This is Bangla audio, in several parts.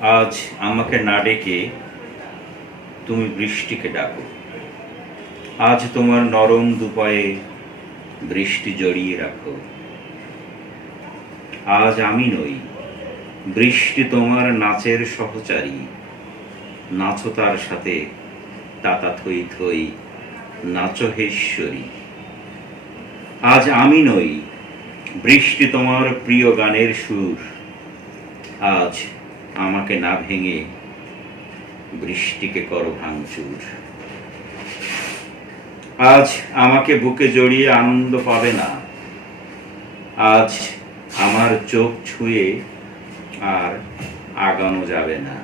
আজ আমাকে না ডেকে তুমি বৃষ্টিকে ডাকো। আজ তোমার নরম দুপায়ে বৃষ্টি জড়িয়ে রাখো। আজ আমি নই, বৃষ্টি তোমার নাচের সহচারী। নাচো তার সাথে, তাতা থই থই, নাচো হেশ্বরী। আজ আমি নই, বৃষ্টি তোমার প্রিয় গানের সুর। আজ আমাকে না ভেঙে বৃষ্টিকে করো ভাঙচুর। আজ আমাকে বুকে জড়িয়ে আনন্দ পাবে না। আজ আমার চোখ ছুঁয়ে আর আগানো যাবে না।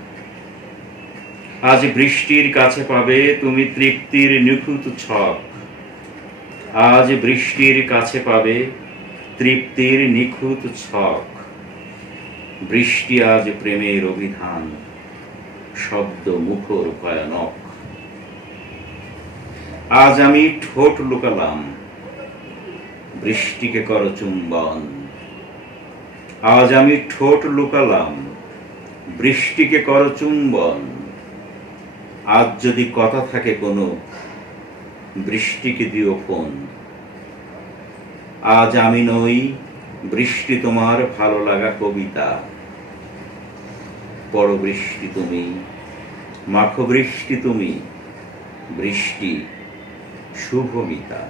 আজ বৃষ্টির কাছে পাবে তুমি তৃপ্তির নিখুঁত ছক। আজ বৃষ্টির কাছে পাবে তৃপ্তির নিখুঁত ছক। বৃষ্টি আজ প্রেমের অভিধান, শব্দ মুখর ভয়ানক। আজ আমি ঠোঁট লুকালাম, বৃষ্টিকে করো চুম্বন। আজ আমি ঠোঁট লুকালাম, বৃষ্টিকে করো চুম্বন। আজ যদি কথা থাকে কোনো, বৃষ্টিকে দিও ফোন। আজ আমি নই, বৃষ্টি তোমার ভালো লাগা কবিতা। পড়ো বৃষ্টি তুমি, মাখো বৃষ্টি তুমি, বৃষ্টি শুভমিতা।